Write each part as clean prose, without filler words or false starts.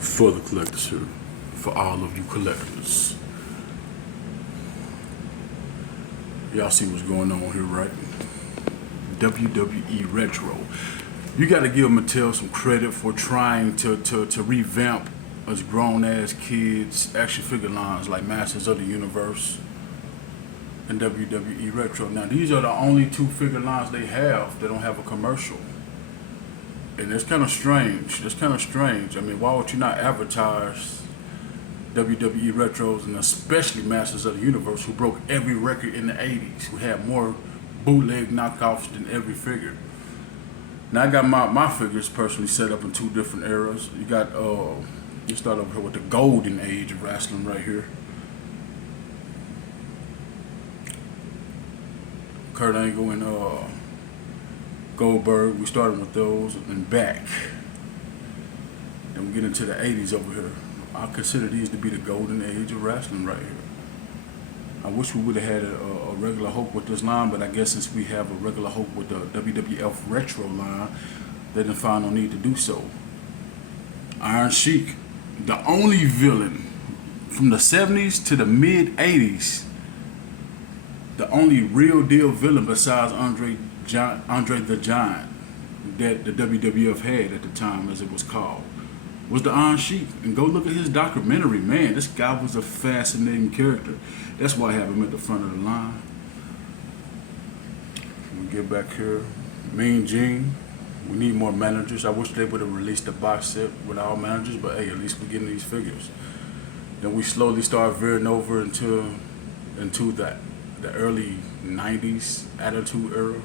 for the collectors here, for all of you collectors. Y'all see what's going on here, right? WWE Retro. You got to give Mattel some credit for trying to revamp us grown-ass kids action figure lines like Masters of the Universe and WWE Retro. Now, these are the only two figure lines they have that don't have a commercial. And it's kind of strange. I mean, why would you not advertise WWE Retros and especially Masters of the Universe, who broke every record in the 80s, who had more bootleg knockoffs than every figure? Now, I got my figures personally set up in two different eras. You got, you start over here with the golden age of wrestling right here. Kurt Angle and Goldberg, we started with those and back. Then we get into the 80s over here. I consider these to be the golden age of wrestling right here. I wish we would have had a regular Hulk with this line, but I guess since we have a regular Hulk with the WWF Retro line, they didn't find no need to do so. Iron Sheik, the only villain from the 70s to the mid 80s, the only real deal villain besides Andre the Giant that the WWF had at the time, as it was called, was the Iron Sheik. And go look at his documentary. Man, this guy was a fascinating character. That's why I have him at the front of the line. We get back here. Mean Gene. We need more managers. I wish they would have released a box set with all managers, but hey, at least we're getting these figures. Then we slowly start veering over into the early 90s Attitude Era.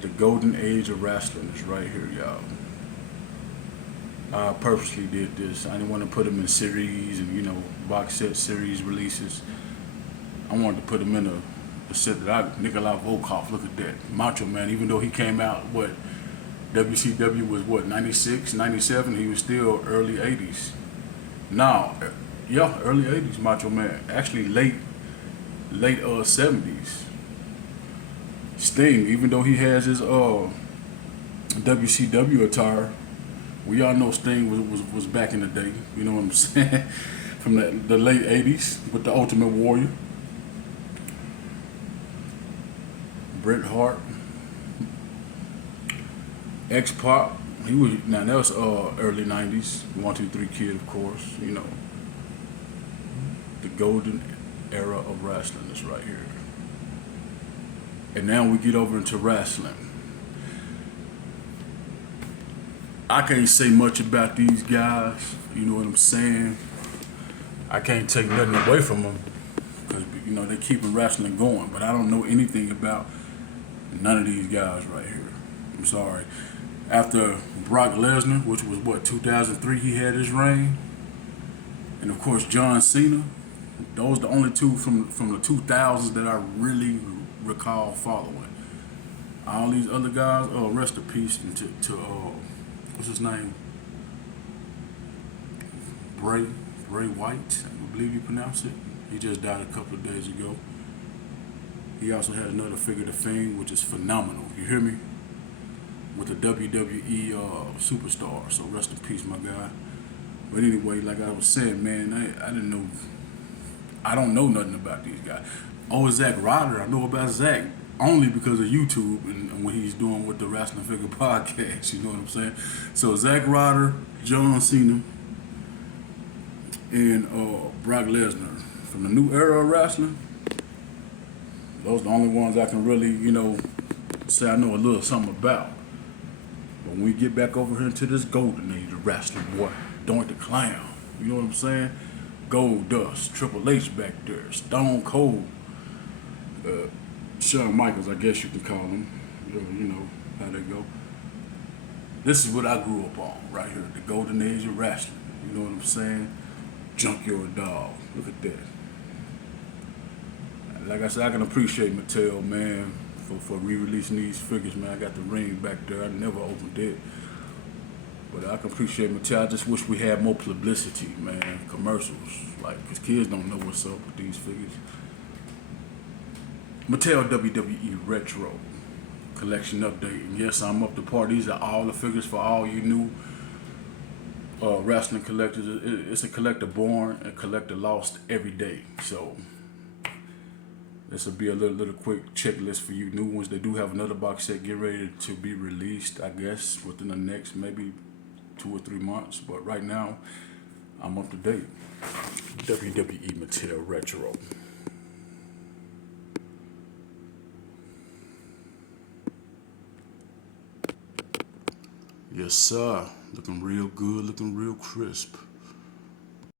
The golden age of wrestling is right here, y'all. I purposely did this. I didn't want to put them in series and, box set series releases. I wanted to put them in a set that Nikolai Volkov, look at that. Macho Man, even though he came out, WCW was 96, 97, he was still early 80s. Now, early 80s Macho Man. Actually late 70s. Sting, even though he has his WCW attire, we all know Sting was back in the day, you know what I'm saying? From the late 80s with the Ultimate Warrior. Bret Hart. X-Pac, that was early 90s, 1, 2, 3 Kid, of course, The golden era of wrestling is right here. And now we get over into wrestling. I can't say much about these guys, you know what I'm saying? I can't take nothing away from them because, they're keeping wrestling going. But I don't know anything about none of these guys right here. I'm sorry. After Brock Lesnar, which was 2003, he had his reign. And of course, John Cena. Those are the only two from the 2000s that I really recall following. All these other guys, rest in peace to what's his name? Bray Wyatt, I believe you pronounce it. He just died a couple of days ago. He also had another figure, The Fiend, which is phenomenal. You hear me? With a WWE superstar. So rest in peace, my guy. But anyway, like I was saying, man, I don't know nothing about these guys. Oh, Zack Ryder, I know about Zack only because of YouTube and what he's doing with the Wrestling Figure Podcast, you know what I'm saying? So Zack Ryder, John Cena, and Brock Lesnar. From the new era of wrestling, those are the only ones I can really, say I know a little something about. But when we get back over here into this golden age of wrestling, boy, Doink the Clown, you know what I'm saying? Gold Dust, Triple H back there, Stone Cold, Shawn Michaels, I guess you can call him. You know how they go. This is what I grew up on right here, the golden age of wrestling. You know what I'm saying? Junkyard Dog. Look at that. Like I said, I can appreciate Mattel, man, for re-releasing these figures, man. I got the ring back there. I never opened it. But I can appreciate Mattel. I just wish we had more publicity, man. Commercials. Because kids don't know what's up with these figures. Mattel WWE Retro. collection update. And yes, I'm up to par. These are all the figures for all you new wrestling collectors. It's a collector born, a collector lost every day. So this will be a little quick checklist for you new ones. They do have another box set getting ready to be released, I guess, within the next maybe 2 or 3 months. But right now, I'm up to date. WWE Mattel Retro. Yes, sir. Looking real good, looking real crisp.